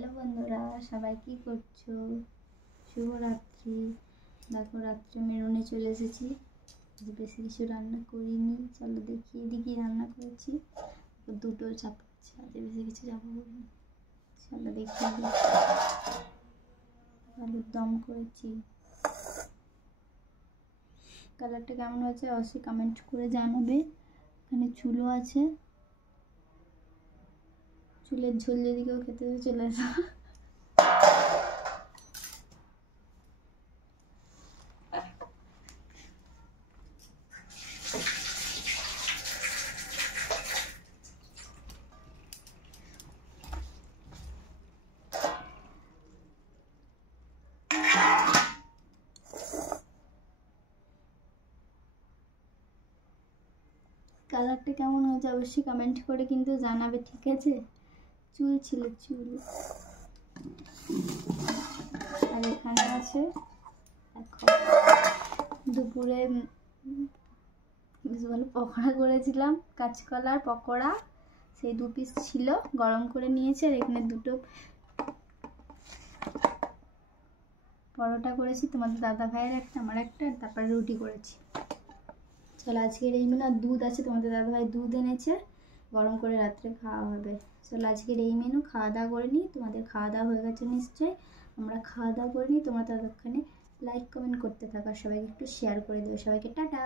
Hello বন্ধুরা, সবাই কি করছো? শুভরাত্রি। দেখো রাত্রে মেরুনে চলে এসেছি। বেশি কিছু রান্না করিনি, চলো দেখিয়ে দিই রান্না করেছি। দুটো চাপা আছে, আজ বেশি কিছু চাপা করিনি, চলো দেখিয়ে দিই। আলুর দম করেছি। কালারটা কেমন হয়েছে অবশ্যই কমেন্ট করে জানাবে। এখানে চুলো আছে, চুলের ঝোল যদি কেউ খেতে চলে আসা। কালারটা কেমন হয়েছে অবশ্যই কমেন্ট করে কিন্তু জানাবে, ঠিক আছে? চুল ছিল চুল। আর এখানে আছে দেখো, দুপুরে বেশ ভালো পকোড়া করেছিলাম, কাঁচকলার পকোড়া। সেই 2 পিস ছিল, গরম করে নিয়েছে। আর এখানে দুটো পরোটা করেছি, তোমাদের দাদা ভাইয়ের একটা, আমার একটা, আর তারপর রুটি করেছি। চলো আজকের এই মেনু। আর দুধ আছে, তোমাদের দাদা ভাই দুধ এনেছে, গরম করে রাত্রে খাওয়া হবে। চলো আজকের এই মেনু। খাওয়া দাওয়া করে নিই, তোমাদের খাওয়া দাওয়া হয়ে গেছে নিশ্চয়ই। আমরা খাওয়া দাওয়া করে নিই, তোমরা ততক্ষণে লাইক কমেন্ট করতে থাকো, সবাইকে একটু শেয়ার করে দেবো। সবাইকে টাটা।